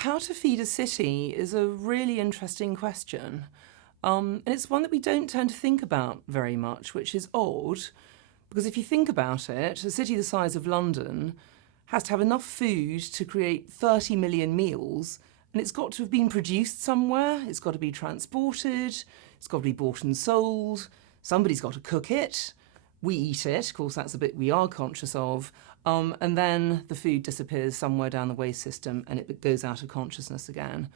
How to feed a city is a really interesting question. And it's one that we don't tend to think about very much, which is odd, because if you think about it, a city the size of London has to have enough food to create 30 million meals, and it's got to have been produced somewhere, it's got to be transported, it's got to be bought and sold, somebody's got to cook it, we eat it, of course that's the bit we are conscious of, and then the food disappears somewhere down the waste system and it goes out of consciousness again.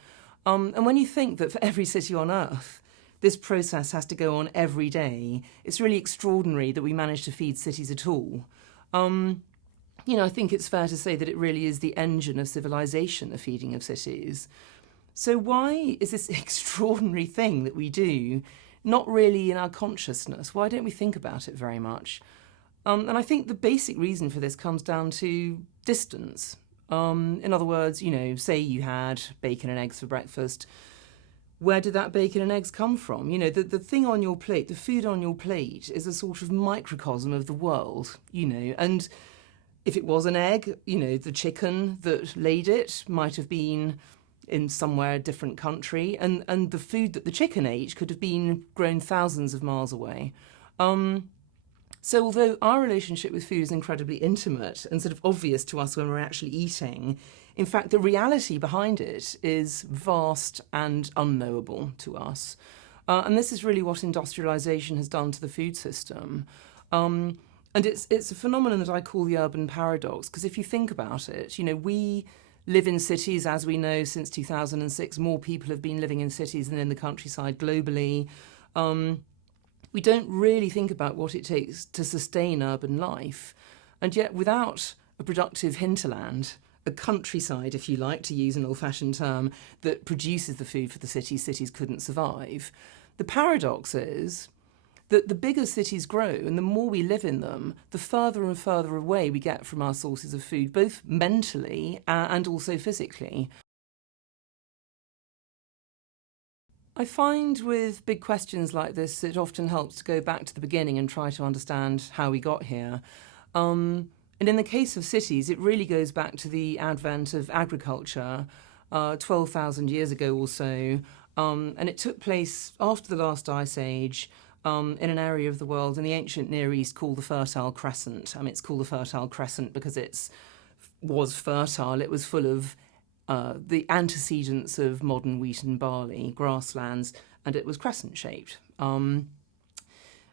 And when you think that for every city on Earth, this process has to go on every day, it's really extraordinary that we manage to feed cities at all. I think it's fair to say that it really is the engine of civilization, the feeding of cities. So why is this extraordinary thing that we do not really in our consciousness? Why don't we think about it very much? And I think the basic reason for this comes down to distance. In other words, say you had bacon and eggs for breakfast. Where did that bacon and eggs come from? The thing on your plate, the food on your plate is a sort of microcosm of the world, and if it was an egg, the chicken that laid it might have been in somewhere different country, and the food that the chicken ate could have been grown thousands of miles away. So although our relationship with food is incredibly intimate and sort of obvious to us when we're actually eating, in fact, the reality behind it is vast and unknowable to us. And this is really what industrialisation has done to the food system. And it's a phenomenon that I call the urban paradox, because if you think about it, we live in cities, as we know, since 2006. More people have been living in cities than in the countryside globally. We don't really think about what it takes to sustain urban life. And yet without a productive hinterland, a countryside, if you like, to use an old-fashioned term, that produces the food for the cities couldn't survive. The paradox is that the bigger cities grow and the more we live in them, the further and further away we get from our sources of food, both mentally and also physically. I find with big questions like this, it often helps to go back to the beginning and try to understand how we got here. And in the case of cities, it really goes back to the advent of agriculture 12,000 years ago or so. And it took place after the last ice age in an area of the world in the ancient Near East called the Fertile Crescent. It's called the Fertile Crescent because it was fertile. It was full of the antecedents of modern wheat and barley, grasslands, and it was crescent-shaped.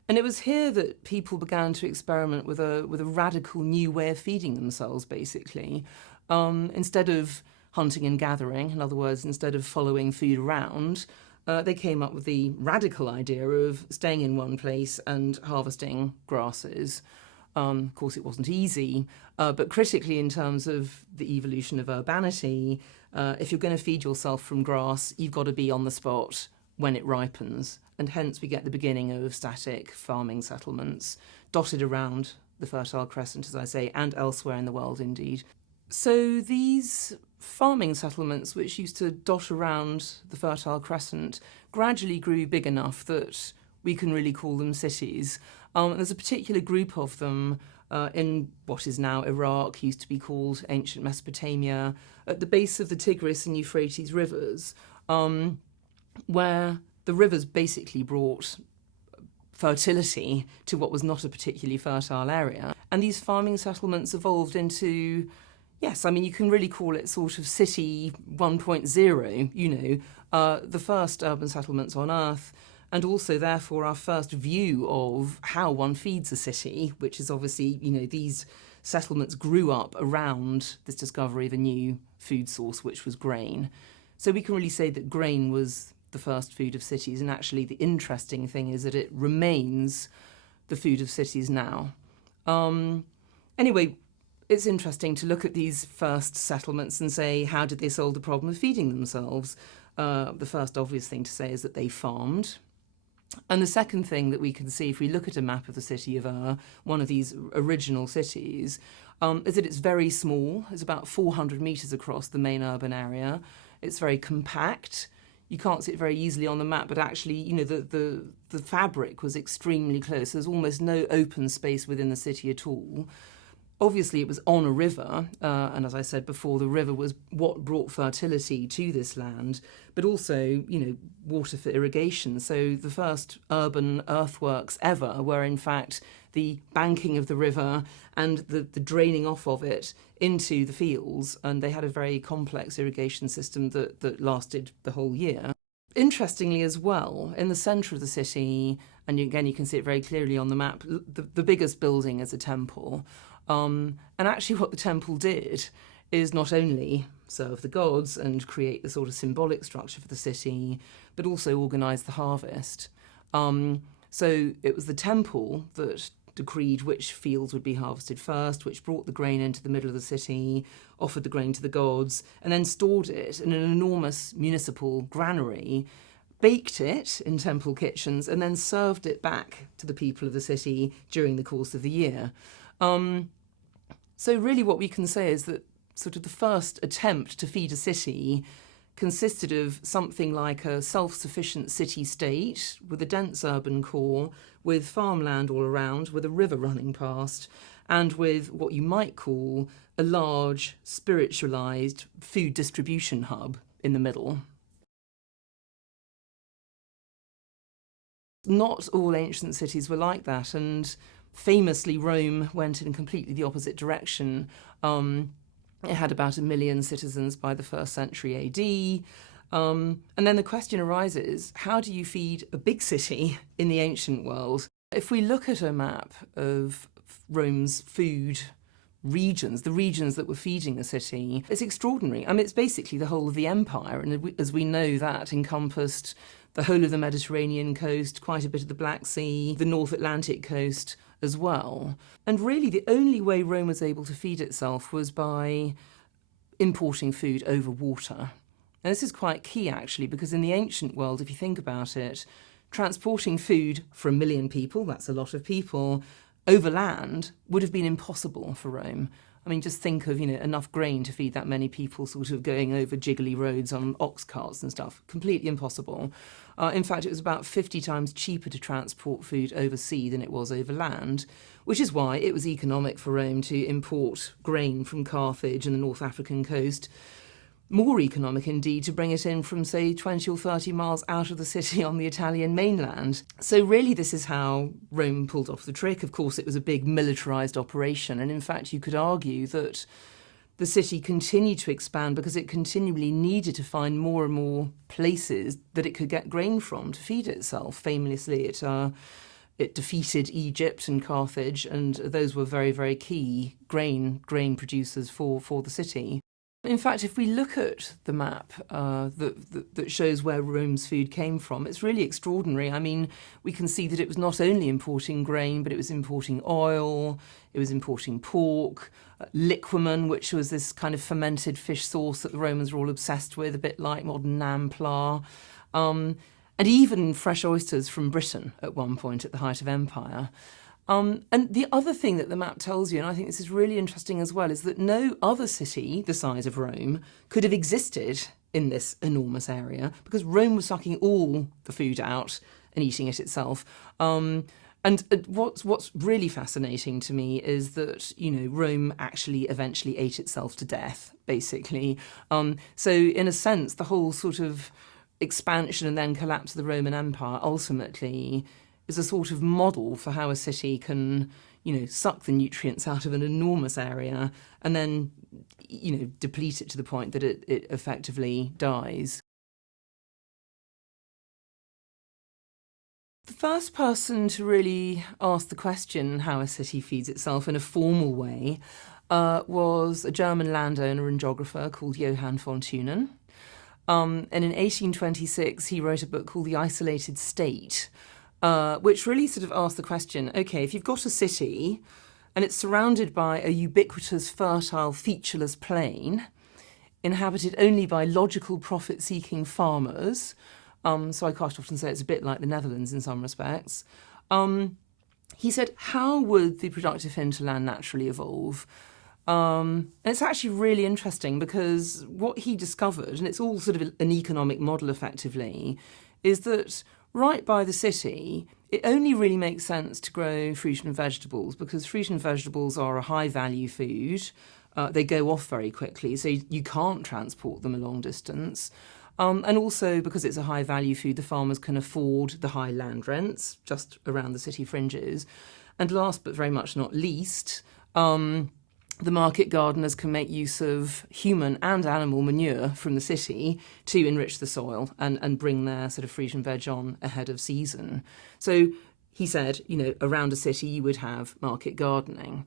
And it was here that people began to experiment with a radical new way of feeding themselves, basically. Instead of hunting and gathering, in other words, instead of following food around, they came up with the radical idea of staying in one place and harvesting grasses. Of course, it wasn't easy, but critically in terms of the evolution of urbanity, if you're going to feed yourself from grass, you've got to be on the spot when it ripens. And hence we get the beginning of static farming settlements dotted around the Fertile Crescent, as I say, and elsewhere in the world indeed. So these farming settlements, which used to dot around the Fertile Crescent, gradually grew big enough that we can really call them cities. There's a particular group of them in what is now Iraq, used to be called ancient Mesopotamia, at the base of the Tigris and Euphrates rivers, where the rivers basically brought fertility to what was not a particularly fertile area. And these farming settlements evolved into, you can really call it sort of city 1.0, the first urban settlements on Earth, and also, therefore, our first view of how one feeds a city, which is obviously, these settlements grew up around this discovery of a new food source, which was grain. So we can really say that grain was the first food of cities, and actually the interesting thing is that it remains the food of cities now. Anyway, it's interesting to look at these first settlements and say, how did they solve the problem of feeding themselves? The first obvious thing to say is that they farmed. And the second thing that we can see if we look at a map of the city of Ur, one of these original cities, is that it's very small. It's about 400 metres across the main urban area. It's very compact. You can't see it very easily on the map, but actually, the fabric was extremely close. There's almost no open space within the city at all. Obviously, it was on a river, and as I said before, the river was what brought fertility to this land, but also, water for irrigation. So the first urban earthworks ever were, in fact, the banking of the river and the draining off of it into the fields, and they had a very complex irrigation system that lasted the whole year. Interestingly as well, in the centre of the city, and again you can see it very clearly on the map, the biggest building is a temple. And actually what the temple did is not only serve the gods and create the sort of symbolic structure for the city, but also organise the harvest. So it was the temple that decreed which fields would be harvested first, which brought the grain into the middle of the city, offered the grain to the gods, and then stored it in an enormous municipal granary, baked it in temple kitchens, and then served it back to the people of the city during the course of the year. So really what we can say is that sort of the first attempt to feed a city consisted of something like a self-sufficient city-state with a dense urban core, with farmland all around, with a river running past, and with what you might call a large, spiritualised food distribution hub in the middle. Not all ancient cities were like that, and famously Rome went in completely the opposite direction. It had about 1 million citizens by the 1st century AD. And then the question arises, how do you feed a big city in the ancient world? If we look at a map of Rome's food regions, the regions that were feeding the city, it's extraordinary. I mean, it's basically the whole of the empire. And as we know, that encompassed the whole of the Mediterranean coast, quite a bit of the Black Sea, the North Atlantic coast as well. And really the only way Rome was able to feed itself was by importing food over water. And this is quite key, actually, because in the ancient world, if you think about it, transporting food for 1 million people, that's a lot of people, over land would have been impossible for Rome. I mean, just think of, enough grain to feed that many people sort of going over jiggly roads on ox carts and stuff. Completely impossible. In fact, it was about 50 times cheaper to transport food over sea than it was over land, which is why it was economic for Rome to import grain from Carthage and the North African coast. More economic, indeed, to bring it in from, say, 20 or 30 miles out of the city on the Italian mainland. So really this is how Rome pulled off the trick. Of course, it was a big militarised operation, and in fact you could argue that the city continued to expand because it continually needed to find more and more places that it could get grain from to feed itself. Famously, it defeated Egypt and Carthage, and those were very, very key grain producers for the city. In fact, if we look at the map that shows where Rome's food came from, it's really extraordinary. I mean, we can see that it was not only importing grain, but it was importing oil, it was importing pork, liquamen, which was this kind of fermented fish sauce that the Romans were all obsessed with, a bit like modern nampla, and even fresh oysters from Britain at one point at the height of empire. And the other thing that the map tells you, and I think this is really interesting as well, is that no other city the size of Rome could have existed in this enormous area because Rome was sucking all the food out and eating it itself. And what's really fascinating to me is that, Rome actually eventually ate itself to death, basically. So in a sense, the whole sort of expansion and then collapse of the Roman Empire ultimately is a sort of model for how a city can, suck the nutrients out of an enormous area and then, deplete it to the point that it effectively dies. The first person to really ask the question how a city feeds itself in a formal way was a German landowner and geographer called Johann von Thünen. And in 1826, he wrote a book called The Isolated State, which really sort of asked the question, okay, if you've got a city and it's surrounded by a ubiquitous, fertile, featureless plain, inhabited only by logical, profit-seeking farmers, so I quite often say it's a bit like the Netherlands in some respects, he said, how would the productive hinterland naturally evolve? And it's actually really interesting because what he discovered, and it's all sort of an economic model effectively, is that right by the city, it only really makes sense to grow fruit and vegetables because fruit and vegetables are a high value food. They go off very quickly, so you can't transport them a long distance. And also because it's a high value food, the farmers can afford the high land rents just around the city fringes. And last but very much not least, the market gardeners can make use of human and animal manure from the city to enrich the soil and bring their sort of fruit and veg on ahead of season. So he said, around a city you would have market gardening.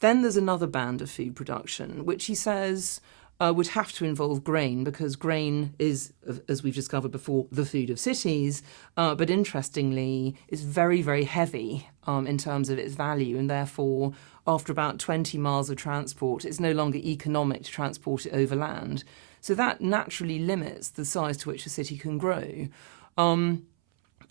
Then there's another band of food production, which he says would have to involve grain because grain is, as we've discovered before, the food of cities. But interestingly, it's very, very heavy in terms of its value, and therefore after about 20 miles of transport, it's no longer economic to transport it overland. So that naturally limits the size to which a city can grow. And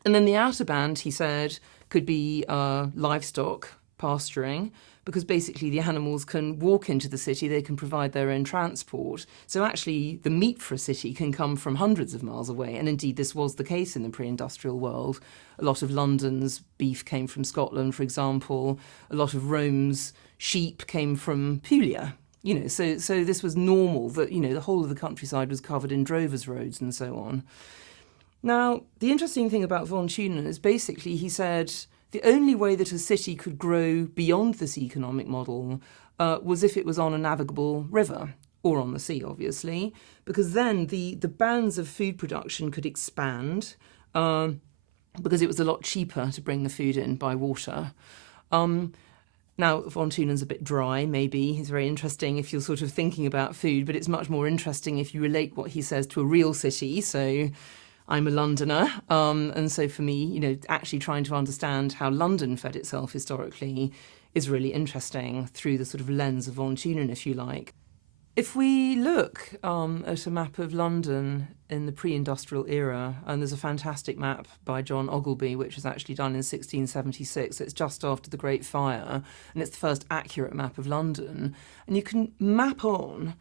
then the outer band, he said, could be livestock pasturing, because basically the animals can walk into the city, they can provide their own transport. So actually the meat for a city can come from hundreds of miles away, and indeed this was the case in the pre-industrial world. A lot of London's beef came from Scotland, for example. A lot of Rome's sheep came from Puglia. So this was normal that, the whole of the countryside was covered in drovers' roads and so on. Now, the interesting thing about von Thünen is basically he said the only way that a city could grow beyond this economic model was if it was on a navigable river, or on the sea, obviously, because then the bands of food production could expand because it was a lot cheaper to bring the food in by water. Now, von Thünen's a bit dry, maybe. He's very interesting if you're sort of thinking about food, but it's much more interesting if you relate what he says to a real city. So I'm a Londoner, and so for me, actually trying to understand how London fed itself historically is really interesting through the sort of lens of von Thünen, if you like. If we look at a map of London in the pre-industrial era, and there's a fantastic map by John Ogilby, which was actually done in 1676, it's just after the Great Fire, and it's the first accurate map of London, and you can map on,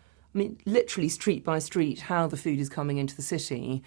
literally street by street, how the food is coming into the city.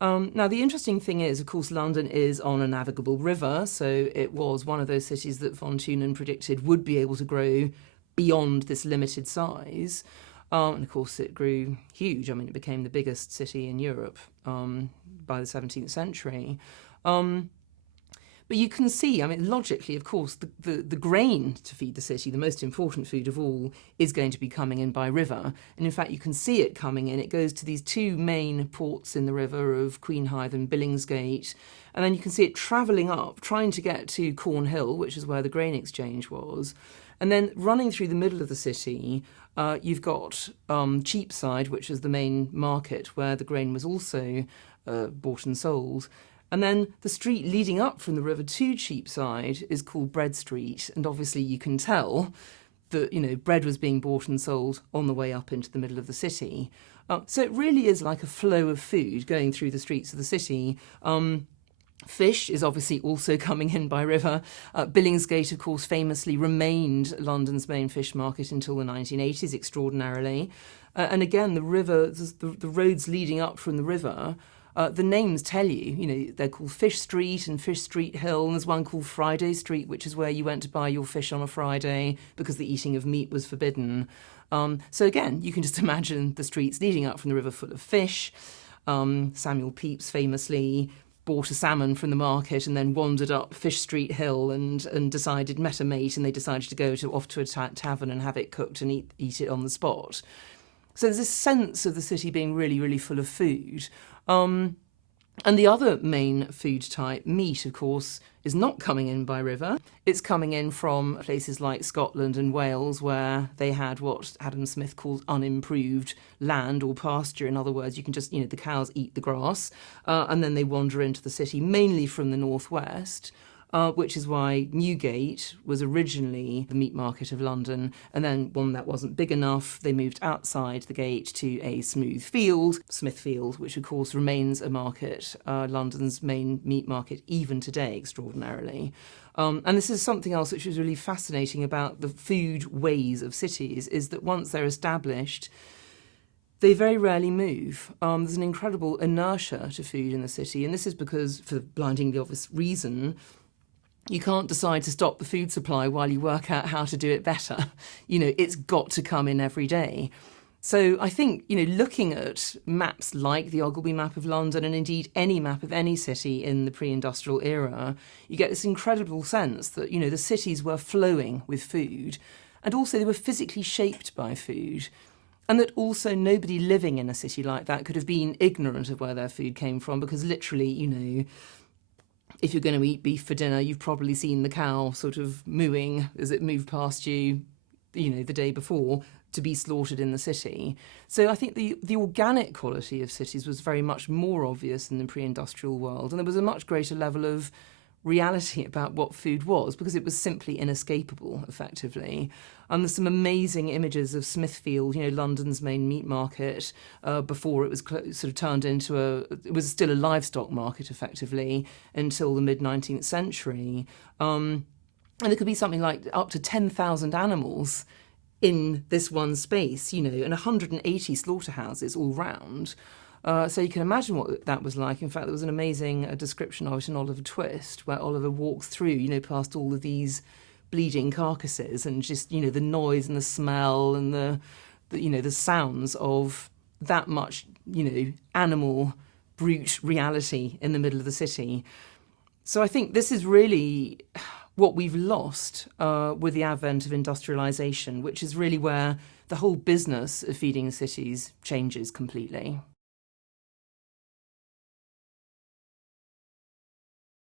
Now, the interesting thing is, of course, London is on a navigable river, so it was one of those cities that von Thünen predicted would be able to grow beyond this limited size. And, of course, it grew huge. It became the biggest city in Europe by the 17th century. But you can see, logically, of course, the grain to feed the city, the most important food of all, is going to be coming in by river. And in fact, you can see it coming in. It goes to these two main ports in the river of Queenhithe and Billingsgate. And then you can see it travelling up, trying to get to Cornhill, which is where the grain exchange was. And then running through the middle of the city, you've got Cheapside, which is the main market where the grain was also bought and sold. And then the street leading up from the river to Cheapside is called Bread Street. And obviously you can tell that, bread was being bought and sold on the way up into the middle of the city. So it really is like a flow of food going through the streets of the city. Fish is obviously also coming in by river. Billingsgate, of course, famously remained London's main fish market until the 1980s, extraordinarily. And again, the roads leading up from the river, the names tell you, they're called Fish Street and Fish Street Hill, and there's one called Friday Street, which is where you went to buy your fish on a Friday because the eating of meat was forbidden. So again, you can just imagine the streets leading up from the river full of fish. Samuel Pepys famously bought a salmon from the market and then wandered up Fish Street Hill and met a mate, and they decided to go off to a tavern and have it cooked and eat it on the spot. So there's this sense of the city being really, really full of food. And the other main food type, meat, of course, is not coming in by river. It's coming in from places like Scotland and Wales, where they had what Adam Smith calls unimproved land or pasture. In other words, you can just, the cows eat the grass, and then they wander into the city, mainly from the northwest. Which is why Newgate was originally the meat market of London, and then when that wasn't big enough, they moved outside the gate to a Smithfield, which of course remains a market, London's main meat market even today, extraordinarily. And this is something else which is really fascinating about the food ways of cities, is that once they're established, They very rarely move. There's an incredible inertia to food in the city, and this is because, for the blindingly obvious reason, you can't decide to stop the food supply while you work out how to do it better. It's got to come in every day. So I think, looking at maps like the Ogilvy map of London and indeed any map of any city in the pre-industrial era, you get this incredible sense that, the cities were flowing with food, and also they were physically shaped by food. And that also nobody living in a city like that could have been ignorant of where their food came from, because literally, if you're going to eat beef for dinner, you've probably seen the cow sort of mooing as it moved past you, the day before, to be slaughtered in the city. So I think the organic quality of cities was very much more obvious in the pre-industrial world, and there was a much greater level of reality about what food was, because it was simply inescapable, effectively. And there's some amazing images of Smithfield, London's main meat market, before it was sort of turned into it was still a livestock market, effectively, until the mid-19th century. And there could be something like up to 10,000 animals in this one space, and 180 slaughterhouses all round. So you can imagine what that was like. In fact, there was an amazing description of it in Oliver Twist, where Oliver walks through, past all of these bleeding carcasses, and just, the noise and the smell and the sounds of that much, animal, brute reality in the middle of the city. So I think this is really what we've lost with the advent of industrialisation, which is really where the whole business of feeding cities changes completely.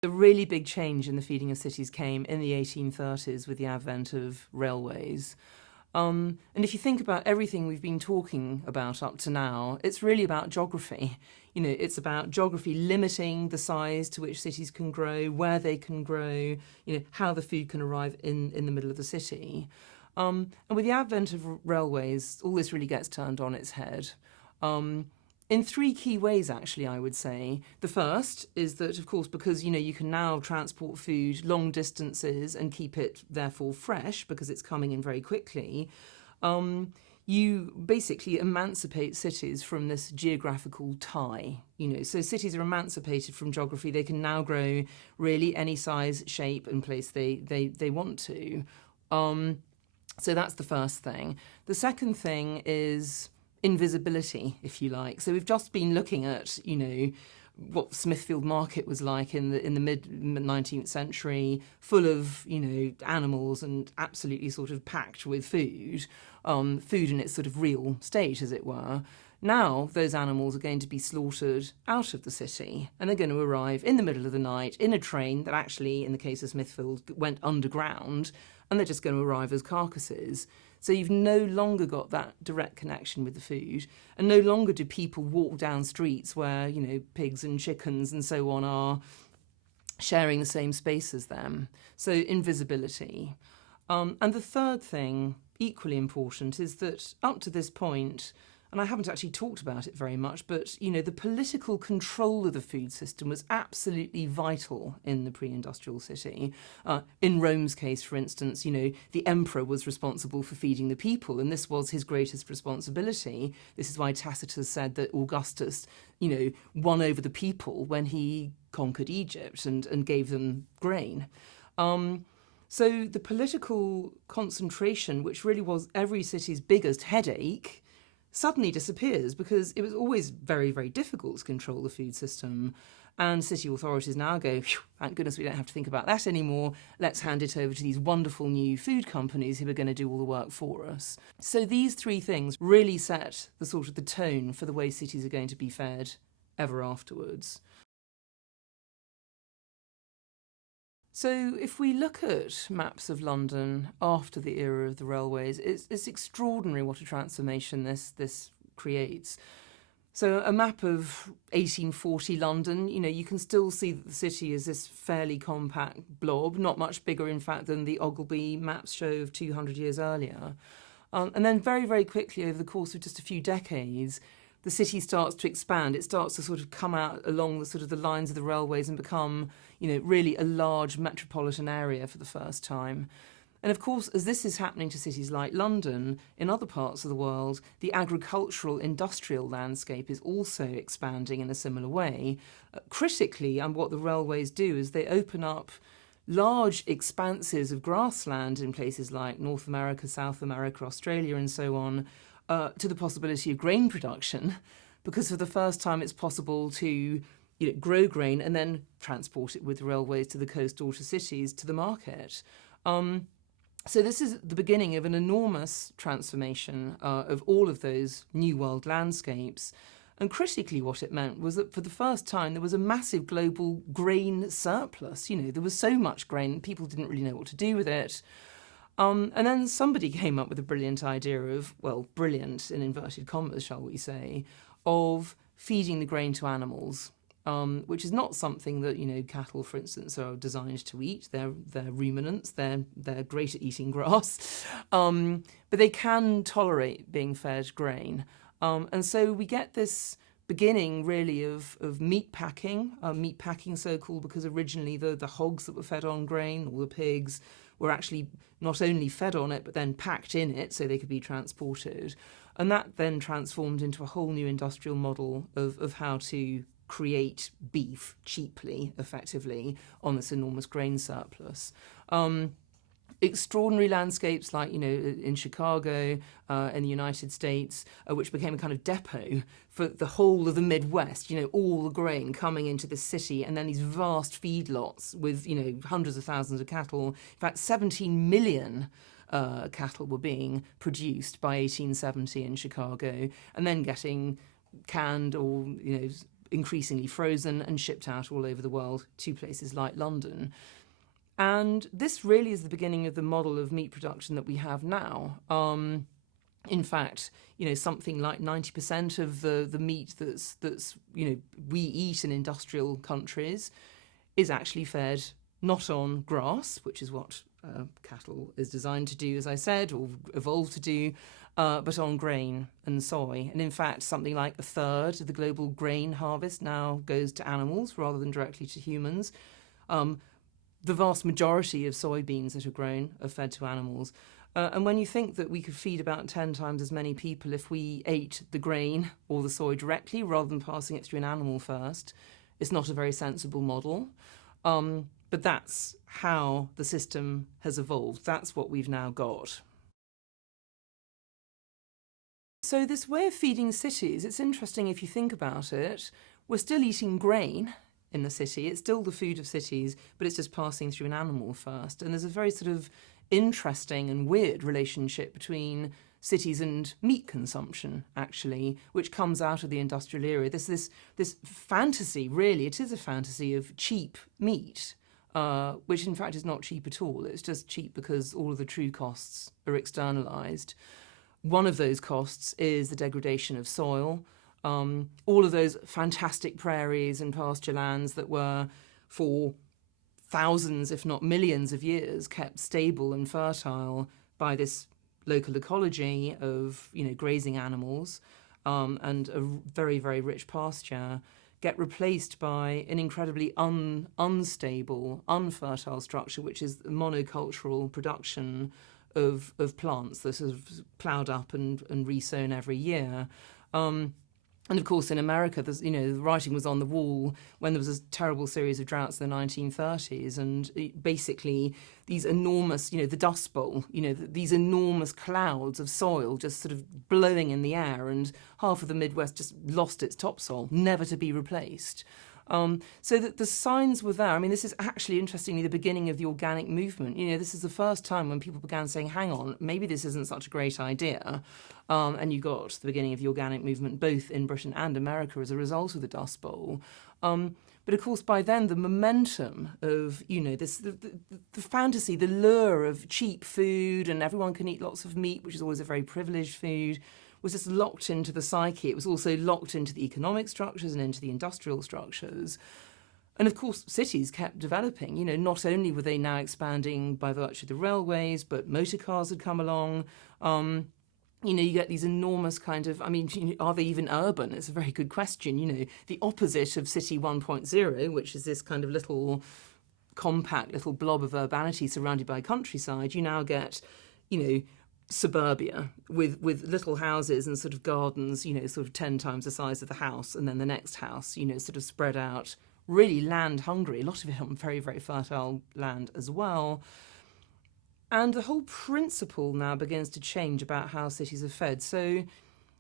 The really big change in the feeding of cities came in the 1830s with the advent of railways. And if you think about everything we've been talking about up to now, it's really about geography. It's about geography limiting the size to which cities can grow, where they can grow, how the food can arrive in the middle of the city. And with the advent of railways, all this really gets turned on its head. In three key ways, actually, I would say. The first is that, of course, because, you can now transport food long distances and keep it, therefore, fresh, because it's coming in very quickly, you basically emancipate cities from this geographical tie. So cities are emancipated from geography. They can now grow really any size, shape and place they want to. So that's the first thing. The second thing is invisibility, if you like. So we've just been looking at, what Smithfield Market was like in the mid-19th century, full of, animals and absolutely sort of packed with food in its sort of real state, as it were. Now those animals are going to be slaughtered out of the city, and they're going to arrive in the middle of the night in a train that actually, in the case of Smithfield, went underground, and they're just going to arrive as carcasses. So you've no longer got that direct connection with the food, and no longer do people walk down streets where, pigs and chickens and so on are sharing the same space as them. So invisibility. And the third thing, equally important, is that up to this point, and I haven't actually talked about it very much, but, the political control of the food system was absolutely vital in the pre-industrial city. In Rome's case, for instance, the emperor was responsible for feeding the people, and this was his greatest responsibility. This is why Tacitus said that Augustus, won over the people when he conquered Egypt and gave them grain. So the political concentration, which really was every city's biggest headache, suddenly disappears, because it was always very, very difficult to control the food system. And city authorities now go, thank goodness we don't have to think about that anymore. Let's hand it over to these wonderful new food companies who are going to do all the work for us. So these three things really set the sort of the tone for the way cities are going to be fed ever afterwards. So if we look at maps of London after the era of the railways, it's extraordinary what a transformation this creates. So a map of 1840 London, you can still see that the city is this fairly compact blob, not much bigger, in fact, than the Ogilvy maps show of 200 years earlier. And then very, very quickly, over the course of just a few decades, the city starts to expand. It starts to sort of come out along the sort of the lines of the railways and become, really a large metropolitan area for the first time. And of course, as this is happening to cities like London, in other parts of the world, the agricultural industrial landscape is also expanding in a similar way. Critically, and what the railways do is they open up large expanses of grassland in places like North America, South America, Australia, and so on, to the possibility of grain production, because for the first time it's possible to grow grain and then transport it with railways to the coast or to cities to the market. So this is the beginning of an enormous transformation of all of those New World landscapes. And critically, what it meant was that for the first time, there was a massive global grain surplus. There was so much grain, people didn't really know what to do with it. And then somebody came up with a brilliant idea of, well, brilliant in inverted commas, shall we say, of feeding the grain to animals, which is not something that, cattle, for instance, are designed to eat. They're ruminants. They're great at eating grass. But they can tolerate being fed grain. And so we get this beginning, really, of meat packing so-called, because originally the hogs that were fed on grain, or the pigs, were actually not only fed on it, but then packed in it so they could be transported. And that then transformed into a whole new industrial model of how to create beef cheaply, effectively, on this enormous grain surplus. Extraordinary landscapes like, in Chicago, in the United States, which became a kind of depot for the whole of the Midwest, all the grain coming into the city, and then these vast feedlots with, hundreds of thousands of cattle. In fact, 17 million cattle were being produced by 1870 in Chicago, and then getting canned or, increasingly frozen and shipped out all over the world to places like London. And this really is the beginning of the model of meat production that we have now. In fact, something like 90% of the meat that's we eat in industrial countries is actually fed not on grass, which is what cattle is designed to do, as I said, or evolved to do, but on grain and soy. And in fact, something like a third of the global grain harvest now goes to animals rather than directly to humans. The vast majority of soybeans that are grown are fed to animals. And when you think that we could feed about 10 times as many people if we ate the grain or the soy directly rather than passing it through an animal first, it's not a very sensible model. But that's how the system has evolved. That's what we've now got. So this way of feeding cities, it's interesting if you think about it. We're still eating grain in the city. It's still the food of cities, but it's just passing through an animal first. And there's a very sort of interesting and weird relationship between cities and meat consumption, actually, which comes out of the industrial era. This fantasy, really, it is a fantasy of cheap meat, which in fact is not cheap at all. It's just cheap because all of the true costs are externalised. One of those costs is the degradation of soil. All of those fantastic prairies and pasture lands that were for thousands, if not millions of years, kept stable and fertile by this local ecology of, grazing animals and a very, very rich pasture, get replaced by an incredibly unstable, unfertile structure, which is monocultural production of plants that are sort of ploughed up and resown every year. And of course, in America, there's, the writing was on the wall when there was a terrible series of droughts in the 1930s, and basically these enormous, the Dust Bowl, these enormous clouds of soil just sort of blowing in the air, and half of the Midwest just lost its topsoil, never to be replaced. So that the signs were there. I mean, this is actually, interestingly, the beginning of the organic movement. This is the first time when people began saying, hang on, maybe this isn't such a great idea. And you got the beginning of the organic movement both in Britain and America as a result of the Dust Bowl. But of course, by then, the momentum of, this the fantasy, the lure of cheap food and everyone can eat lots of meat, which is always a very privileged food, was just locked into the psyche. It was also locked into the economic structures and into the industrial structures. And of course, cities kept developing. Not only were they now expanding by virtue of the railways, but motor cars had come along. You get these enormous kind of, are they even urban? It's a very good question. The opposite of City 1.0, which is this kind of little compact little blob of urbanity surrounded by countryside, you now get, suburbia with little houses and sort of gardens, sort of 10 times the size of the house, and then the next house, sort of spread out, really land hungry, a lot of it on very, very fertile land as well. And the whole principle now begins to change about how cities are fed. So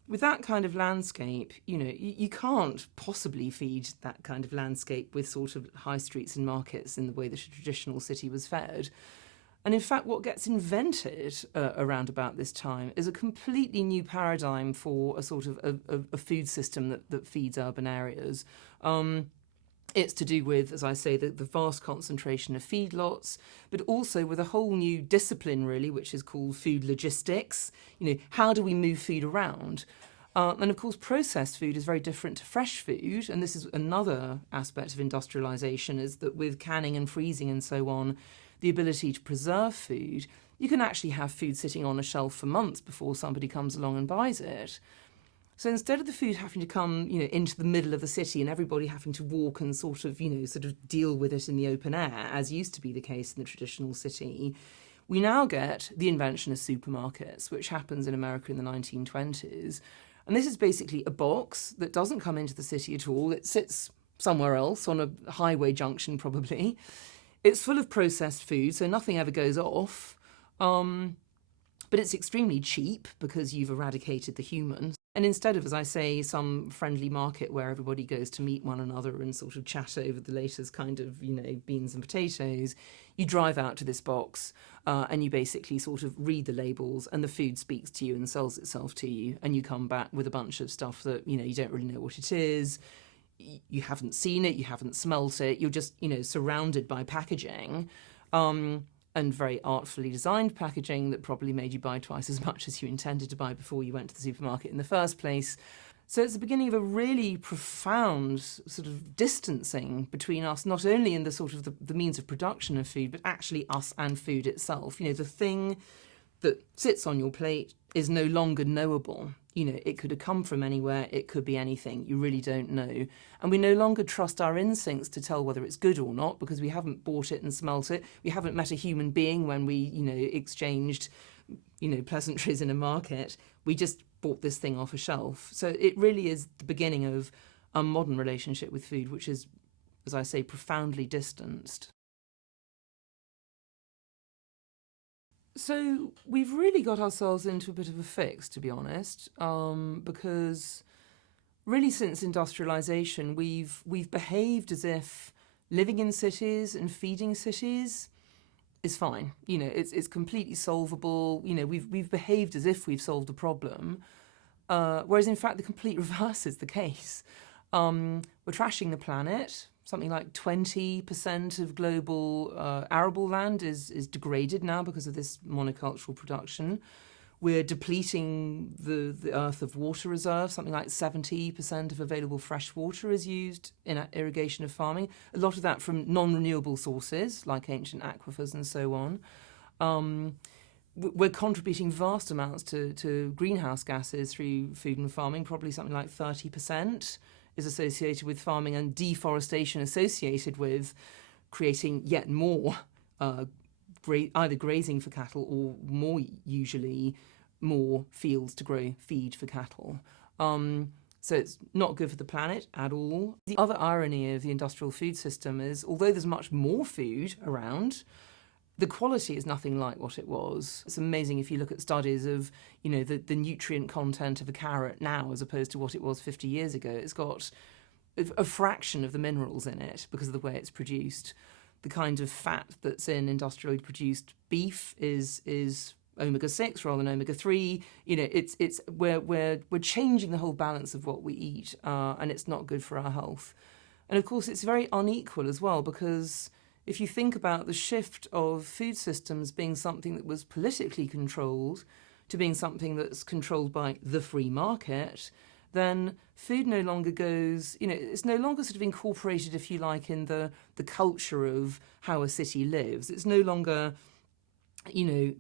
with that kind of landscape, you can't possibly feed that kind of landscape with sort of high streets and markets in the way that a traditional city was fed. And in fact, what gets invented around about this time is a completely new paradigm for a sort of a food system that feeds urban areas. It's to do with, as I say, the vast concentration of feedlots, but also with a whole new discipline, really, which is called food logistics. How do we move food around? And of course, processed food is very different to fresh food. And this is another aspect of industrialization, is that with canning and freezing and so on, the ability to preserve food, you can actually have food sitting on a shelf for months before somebody comes along and buys it. So instead of the food having to come, into the middle of the city and everybody having to walk and sort of deal with it in the open air, as used to be the case in the traditional city, we now get the invention of supermarkets, which happens in America in the 1920s. And this is basically a box that doesn't come into the city at all. It sits somewhere else on a highway junction, probably. It's full of processed food, so nothing ever goes off. But it's extremely cheap because you've eradicated the human. And instead of, as I say, some friendly market where everybody goes to meet one another and sort of chat over the latest kind of, beans and potatoes, you drive out to this box and you basically sort of read the labels, and the food speaks to you and sells itself to you. And you come back with a bunch of stuff that, you don't really know what it is. You haven't seen it, you haven't smelt it, you're just, surrounded by packaging, and very artfully designed packaging that probably made you buy twice as much as you intended to buy before you went to the supermarket in the first place. So it's the beginning of a really profound sort of distancing between us, not only in the sort of the means of production of food, but actually us and food itself. The thing that sits on your plate is no longer knowable. It could have come from anywhere, it could be anything, you really don't know. And we no longer trust our instincts to tell whether it's good or not, because we haven't bought it and smelt it. We haven't met a human being when we, exchanged, pleasantries in a market. We just bought this thing off a shelf. So it really is the beginning of a modern relationship with food, which is, as I say, profoundly distanced. So we've really got ourselves into a bit of a fix, to be honest, because really since industrialisation, we've behaved as if living in cities and feeding cities is fine. It's completely solvable. We've behaved as if we've solved a problem, whereas in fact the complete reverse is the case. We're trashing the planet. Something like 20% of global arable land is degraded now because of this monocultural production. We're depleting the earth of water reserves. Something like 70% of available fresh water is used in irrigation of farming. A lot of that from non-renewable sources, like ancient aquifers and so on. We're contributing vast amounts to greenhouse gases through food and farming, probably something like 30%. Is associated with farming, and deforestation associated with creating yet more either grazing for cattle or more usually more fields to grow feed for cattle. So it's not good for the planet at all. The other irony of the industrial food system is, although there's much more food around, the quality is nothing like what it was. It's amazing if you look at studies of, the nutrient content of a carrot now as opposed to what it was 50 years ago. It's got a fraction of the minerals in it because of the way it's produced. The kind of fat that's in industrially produced beef is omega-6 rather than omega-3. We're changing the whole balance of what we eat, and it's not good for our health. And of course, it's very unequal as well, because if you think about the shift of food systems being something that was politically controlled to being something that's controlled by the free market, then food no longer goes, it's no longer sort of incorporated, if you like, in the culture of how a city lives. It's no longer,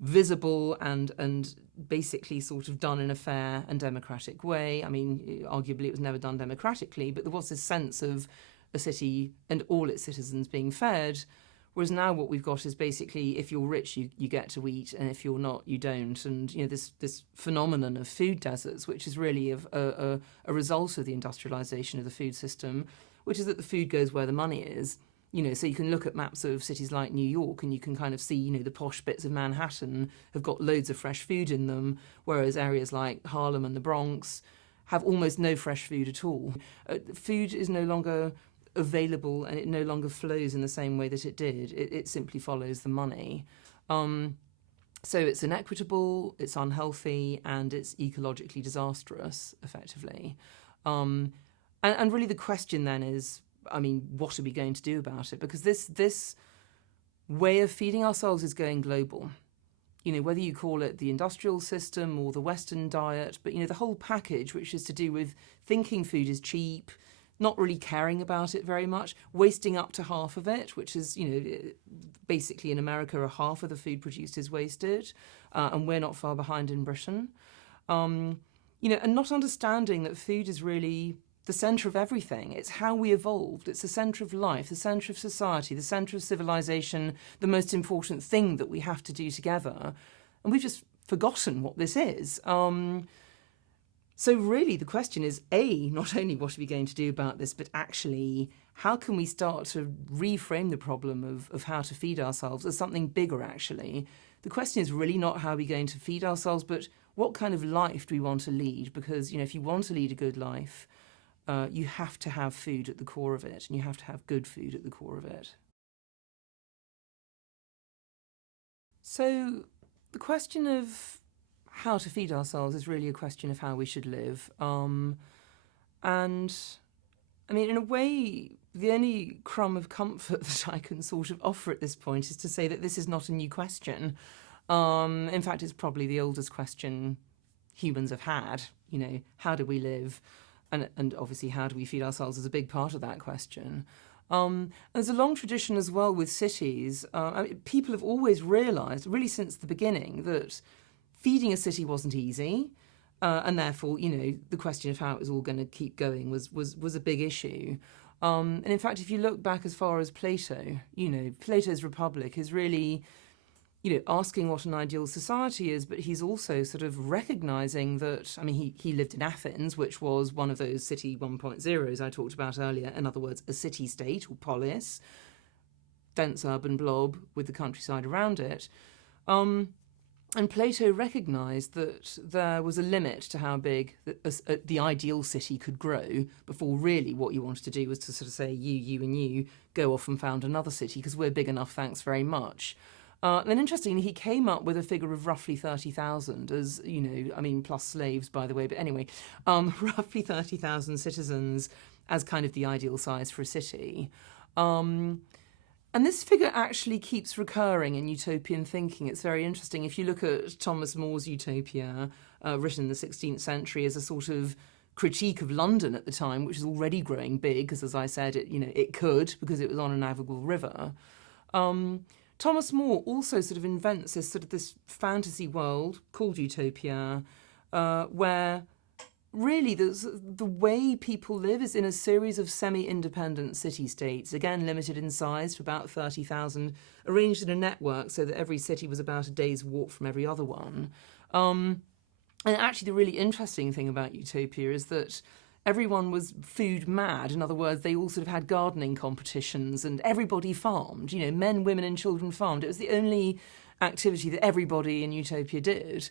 visible and basically sort of done in a fair and democratic way. I mean, arguably it was never done democratically, but there was this sense of a city and all its citizens being fed. Whereas now what we've got is basically if you're rich, you get to eat, and if you're not, you don't. And this phenomenon of food deserts, which is really a result of the industrialization of the food system, which is that the food goes where the money is. So you can look at maps of cities like New York and you can kind of see, the posh bits of Manhattan have got loads of fresh food in them, whereas areas like Harlem and the Bronx have almost no fresh food at all. Food is no longer available and it no longer flows in the same way that it did. It simply follows the money. So it's inequitable, it's unhealthy, and it's ecologically disastrous, effectively. And really the question then is, what are we going to do about it? Because this way of feeding ourselves is going global. Whether you call it the industrial system or the Western diet, but, the whole package, which is to do with thinking food is cheap, not really caring about it very much, wasting up to half of it, which is, basically in America, a half of the food produced is wasted, and we're not far behind in Britain. And not understanding that food is really the centre of everything. It's how we evolved. It's the centre of life, the centre of society, the centre of civilization, the most important thing that we have to do together. And we've just forgotten what this is. So really the question is, not only what are we going to do about this, but actually how can we start to reframe the problem of how to feed ourselves as something bigger, actually. The question is really not how we're going to feed ourselves, but what kind of life do we want to lead? Because, if you want to lead a good life, you have to have food at the core of it, and you have to have good food at the core of it. So the question of how to feed ourselves is really a question of how we should live. And, in a way, the only crumb of comfort that I can sort of offer at this point is to say that this is not a new question. In fact, it's probably the oldest question humans have had. How do we live? And obviously, how do we feed ourselves is a big part of that question. There's a long tradition as well with cities. People have always realised, really since the beginning, that feeding a city wasn't easy. And therefore, the question of how it was all going to keep going was a big issue. And in fact, if you look back as far as Plato, Plato's Republic is really, asking what an ideal society is, but he's also sort of recognising that, he lived in Athens, which was one of those city 1.0s I talked about earlier. In other words, a city-state or polis, dense urban blob with the countryside around it. And Plato recognised that there was a limit to how big the ideal city could grow before really what you wanted to do was to sort of say, you and you, go off and found another city because we're big enough, thanks very much. Then interestingly, he came up with a figure of roughly 30,000 as, plus slaves, by the way. But anyway, roughly 30,000 citizens as kind of the ideal size for a city. And this figure actually keeps recurring in utopian thinking. It's very interesting. If you look at Thomas More's Utopia, written in the 16th century as a sort of critique of London at the time, which is already growing big, because as I said, it could, because it was on a navigable river. Thomas More also sort of invents this fantasy world called Utopia, where really the way people live is in a series of semi-independent city-states, again limited in size to about 30,000, arranged in a network so that every city was about a day's walk from every other one. And actually the really interesting thing about Utopia is that everyone was food mad. In other words, they all sort of had gardening competitions and everybody farmed. Men, women and children farmed. It was the only activity that everybody in Utopia did.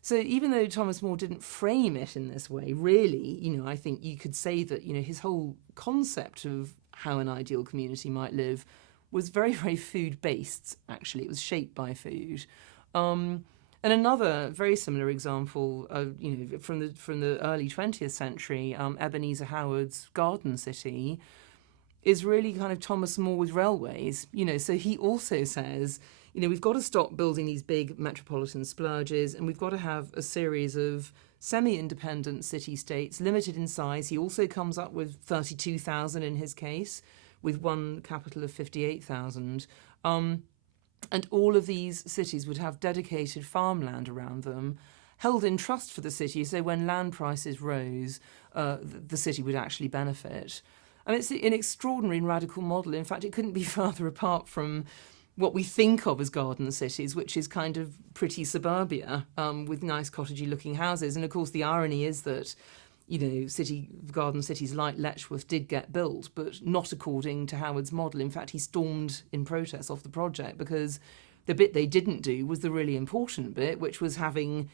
So even though Thomas More didn't frame it in this way, really, I think you could say that, his whole concept of how an ideal community might live was very, very food-based, actually. It was shaped by food. And another very similar example, from the early 20th century, Ebenezer Howard's Garden City is really kind of Thomas More with railways. So he also says, we've got to stop building these big metropolitan splurges, and we've got to have a series of semi-independent city-states, limited in size. He also comes up with 32,000 in his case, with one capital of 58,000. And all of these cities would have dedicated farmland around them, held in trust for the city, so when land prices rose, the city would actually benefit. I mean, it's an extraordinary and radical model. In fact, it couldn't be further apart from what we think of as garden cities, which is kind of pretty suburbia with nice cottagey looking houses. And of course, the irony is that, garden cities like Letchworth did get built, but not according to Howard's model. In fact, he stormed in protest off the project because the bit they didn't do was the really important bit, which was having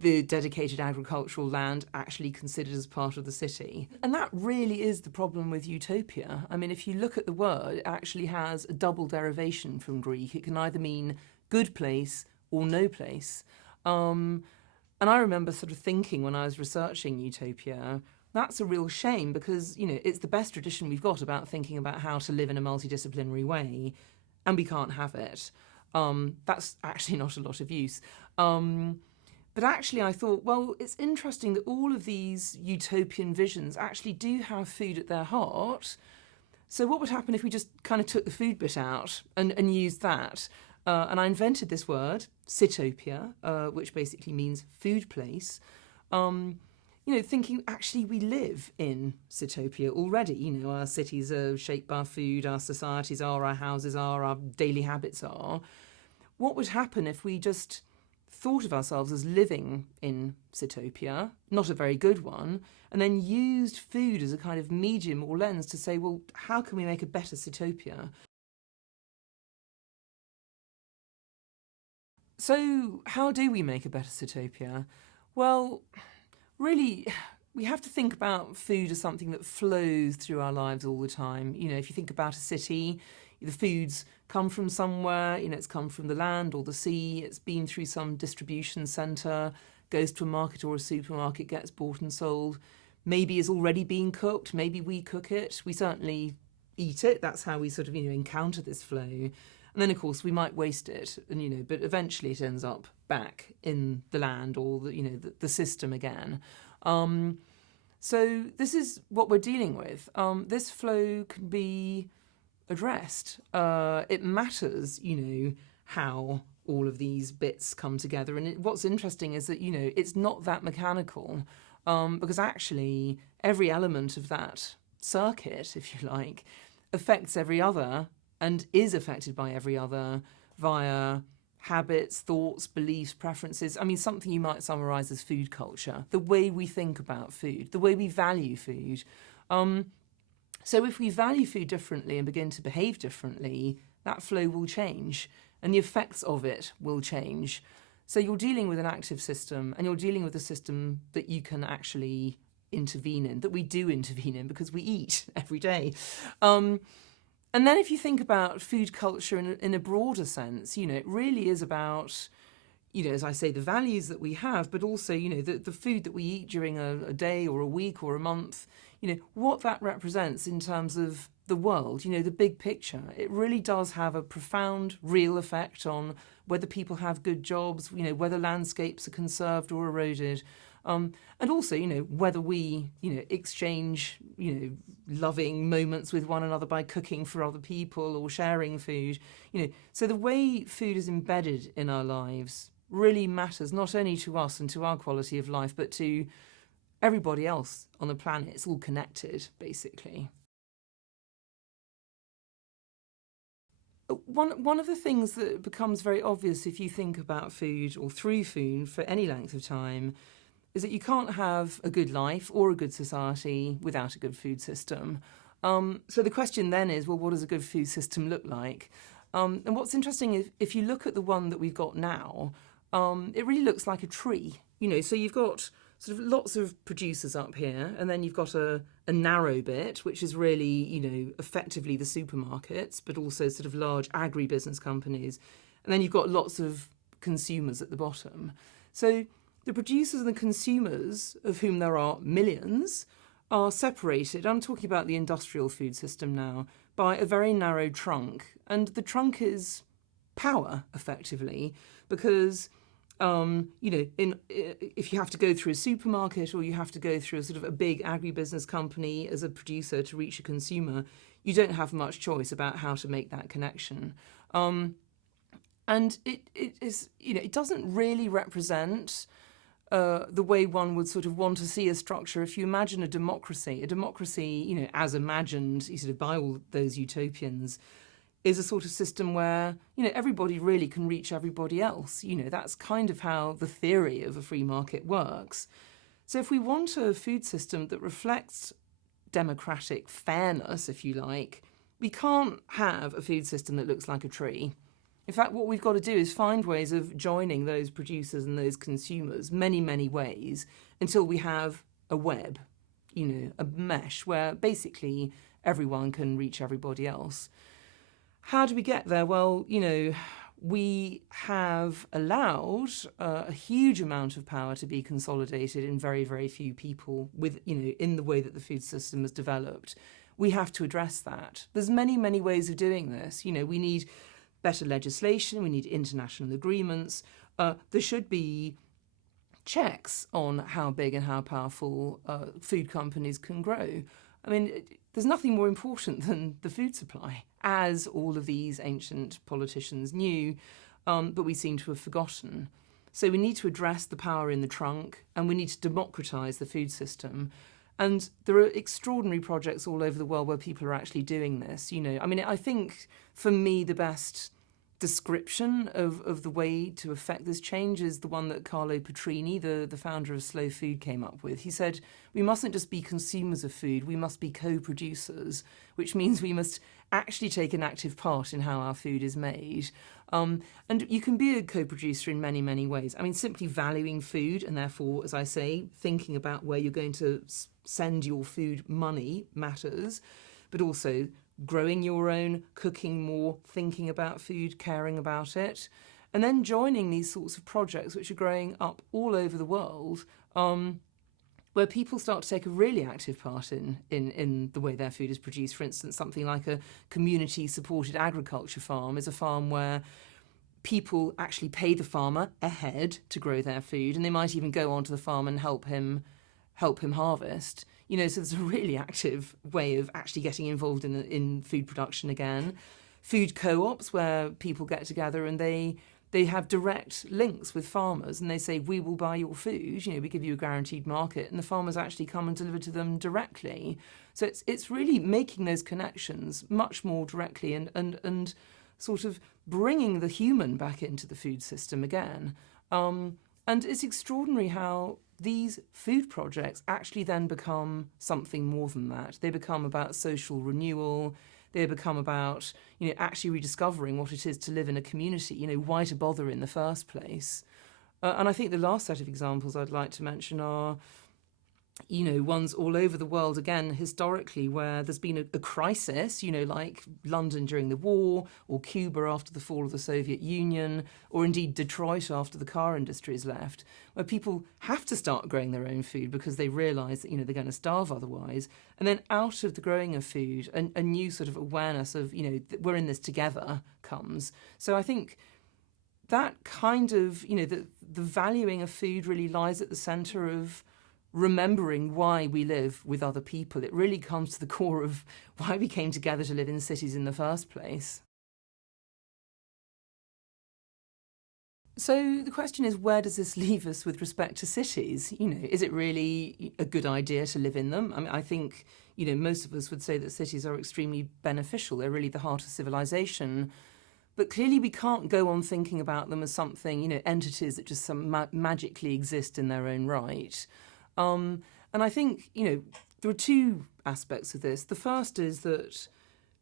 the dedicated agricultural land actually considered as part of the city. And that really is the problem with utopia. I mean, if you look at the word, it actually has a double derivation from Greek. It can either mean good place or no place. And I remember sort of thinking when I was researching utopia, that's a real shame because, it's the best tradition we've got about thinking about how to live in a multidisciplinary way, and we can't have it. That's actually not a lot of use. But actually, I thought, well, it's interesting that all of these utopian visions actually do have food at their heart. So what would happen if we just kind of took the food bit out and used that? And I invented this word, sitopia, which basically means food place. Thinking actually we live in sitopia already. Our cities are shaped by our food, our societies are, our houses are, our daily habits are. What would happen if we just thought of ourselves as living in sitopia, not a very good one, and then used food as a kind of medium or lens to say, well, how can we make a better sitopia? So how do we make a better sitopia? Well, really, we have to think about food as something that flows through our lives all the time. If you think about a city, the food's come from somewhere, it's come from the land or the sea, it's been through some distribution centre, goes to a market or a supermarket, gets bought and sold, maybe is already being cooked, maybe we cook it, we certainly eat it, that's how we sort of, encounter this flow. And then, of course, we might waste it, and but eventually it ends up back in the land or the system again. So this is what we're dealing with. This flow can be addressed. It matters, how all of these bits come together. And what's interesting is that, it's not that mechanical because actually every element of that circuit, if you like, affects every other and is affected by every other via habits, thoughts, beliefs, preferences. I mean, something you might summarise as food culture, the way we think about food, the way we value food. So if we value food differently and begin to behave differently, that flow will change and the effects of it will change. So you're dealing with an active system and you're dealing with a system that you can actually intervene in, that we do intervene in because we eat every day. And then if you think about food culture in a broader sense, it really is about, as I say, the values that we have, but also, the food that we eat during a day or a week or a month, what that represents in terms of the world, the big picture. It really does have a profound, real effect on whether people have good jobs, whether landscapes are conserved or eroded. And also, whether we, exchange, loving moments with one another by cooking for other people or sharing food, So the way food is embedded in our lives really matters not only to us and to our quality of life, but to everybody else on the planet. It's all connected, basically. One of the things that becomes very obvious if you think about food or through food for any length of time is that you can't have a good life or a good society without a good food system. So the question then is, well, what does a good food system look like? And what's interesting is if you look at the one that we've got now, it really looks like a tree. So you've got sort of lots of producers up here, and then you've got a narrow bit, which is really, effectively the supermarkets, but also sort of large agribusiness companies. And then you've got lots of consumers at the bottom. So the producers and the consumers, of whom there are millions, are separated, I'm talking about the industrial food system now, by a very narrow trunk. And the trunk is power, effectively, because, if you have to go through a supermarket or you have to go through a sort of a big agribusiness company as a producer to reach a consumer, you don't have much choice about how to make that connection. And it is, it doesn't really represent the way one would sort of want to see a structure. If you imagine a democracy, as imagined sort of by all those utopians, is a sort of system where, everybody really can reach everybody else. That's kind of how the theory of a free market works. So if we want a food system that reflects democratic fairness, if you like, we can't have a food system that looks like a tree. In fact, what we've got to do is find ways of joining those producers and those consumers many, many ways until we have a web, a mesh where basically everyone can reach everybody else. How do we get there? Well, we have allowed a huge amount of power to be consolidated in very, very few people with, in the way that the food system has developed. We have to address that. There's many, many ways of doing this. We need better legislation, we need international agreements. There should be checks on how big and how powerful food companies can grow. I mean, there's nothing more important than the food supply, as all of these ancient politicians knew, but we seem to have forgotten. So we need to address the power in the trunk, and we need to democratise the food system. And there are extraordinary projects all over the world where people are actually doing this. I think for me the best description of the way to affect this change is the one that Carlo Petrini, the founder of Slow Food, came up with. He said, we mustn't just be consumers of food, we must be co-producers, which means we must actually take an active part in how our food is made. And you can be a co-producer in many, many ways. Simply valuing food and therefore, as I say, thinking about where you're going to send your food money matters, but also growing your own, cooking more, thinking about food, caring about it, and then joining these sorts of projects which are growing up all over the world, where people start to take a really active part in the way their food is produced. For instance, something like a community-supported agriculture farm is a farm where people actually pay the farmer ahead to grow their food, and they might even go onto the farm and help him harvest. So there's a really active way of actually getting involved in food production again. Food co-ops where people get together and they have direct links with farmers and they say, we will buy your food, we give you a guaranteed market, and the farmers actually come and deliver to them directly. So it's really making those connections much more directly and sort of bringing the human back into the food system again. And it's extraordinary how these food projects actually then become something more than that. They become about social renewal. They become about, actually rediscovering what it is to live in a community, why to bother in the first place. And I think the last set of examples I'd like to mention are, ones all over the world, again, historically, where there's been a crisis, like London during the war, or Cuba after the fall of the Soviet Union, or indeed Detroit after the car industry's left, where people have to start growing their own food because they realise that, they're going to starve otherwise. And then out of the growing of food, a new sort of awareness of, we're in this together comes. So I think that kind of, the valuing of food really lies at the centre of remembering why we live with other people. It really comes to the core of why we came together to live in cities in the first place. So the question is, where does this leave us with respect to cities? Is it really a good idea to live in them? I think, most of us would say that cities are extremely beneficial. They're really the heart of civilization. But clearly we can't go on thinking about them as something, entities that just magically exist in their own right. And I think, there are two aspects of this. The first is that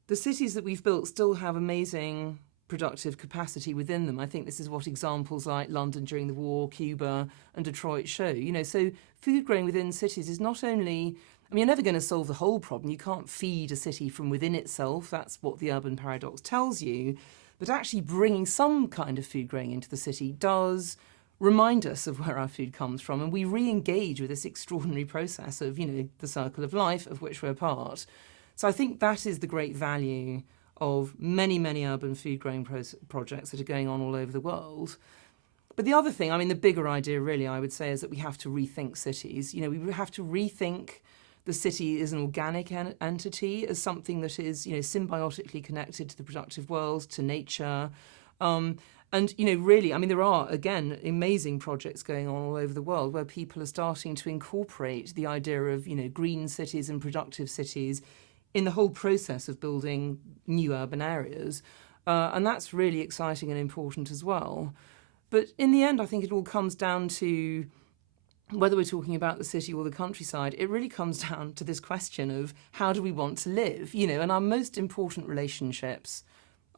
the cities that we've built still have amazing productive capacity within them. I think this is what examples like London during the war, Cuba and Detroit show. So food growing within cities is not only, you're never going to solve the whole problem. You can't feed a city from within itself. That's what the urban paradox tells you. But actually bringing some kind of food growing into the city does remind us of where our food comes from, and we re-engage with this extraordinary process of, the circle of life of which we're part. So I think that is the great value of many, many urban food growing projects that are going on all over the world. But the other thing, the bigger idea really, I would say, is that we have to rethink cities. We have to rethink the city as an organic entity, as something that is, symbiotically connected to the productive world, to nature. And, really, I mean, there are, again, amazing projects going on all over the world where people are starting to incorporate the idea of, green cities and productive cities in the whole process of building new urban areas. And that's really exciting and important as well. But in the end, I think it all comes down to whether we're talking about the city or the countryside, it really comes down to this question of how do we want to live, and our most important relationships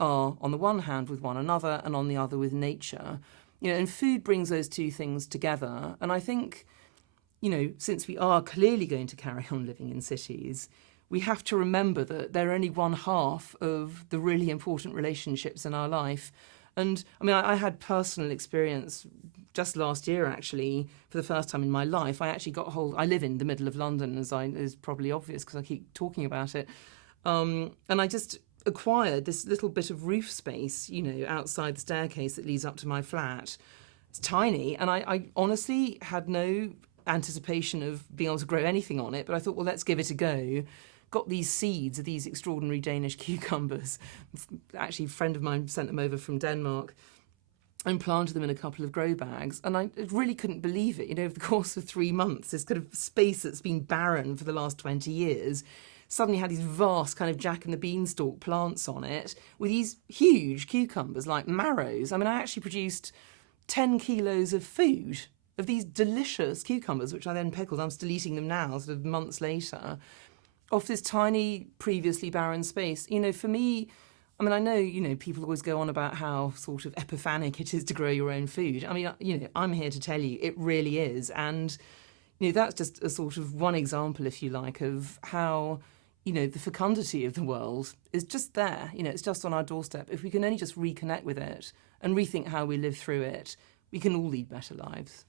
are on the one hand with one another and on the other with nature. And food brings those two things together. And I think, since we are clearly going to carry on living in cities, we have to remember that they're only one half of the really important relationships in our life. And I mean, I had personal experience just last year, actually, for the first time in my life. I actually I live in the middle of London, as is probably obvious because I keep talking about it. And I just acquired this little bit of roof space, outside the staircase that leads up to my flat. It's tiny, and I honestly had no anticipation of being able to grow anything on it, but I thought, well, let's give it a go. Got these seeds of these extraordinary Danish cucumbers. Actually, a friend of mine sent them over from Denmark and planted them in a couple of grow bags. And I really couldn't believe it. Over the course of 3 months, this kind of space that's been barren for the last 20 years suddenly had these vast kind of Jack and the Beanstalk plants on it with these huge cucumbers like marrows. I mean, I actually produced 10 kilos of food of these delicious cucumbers, which I then pickled. I'm still eating them now, sort of months later, off this tiny, previously barren space. For me, I mean, I know, people always go on about how sort of epiphanic it is to grow your own food. I mean, I'm here to tell you it really is. And, that's just a sort of one example, if you like, of how, the fecundity of the world is just there. It's just on our doorstep. If we can only just reconnect with it and rethink how we live through it, we can all lead better lives.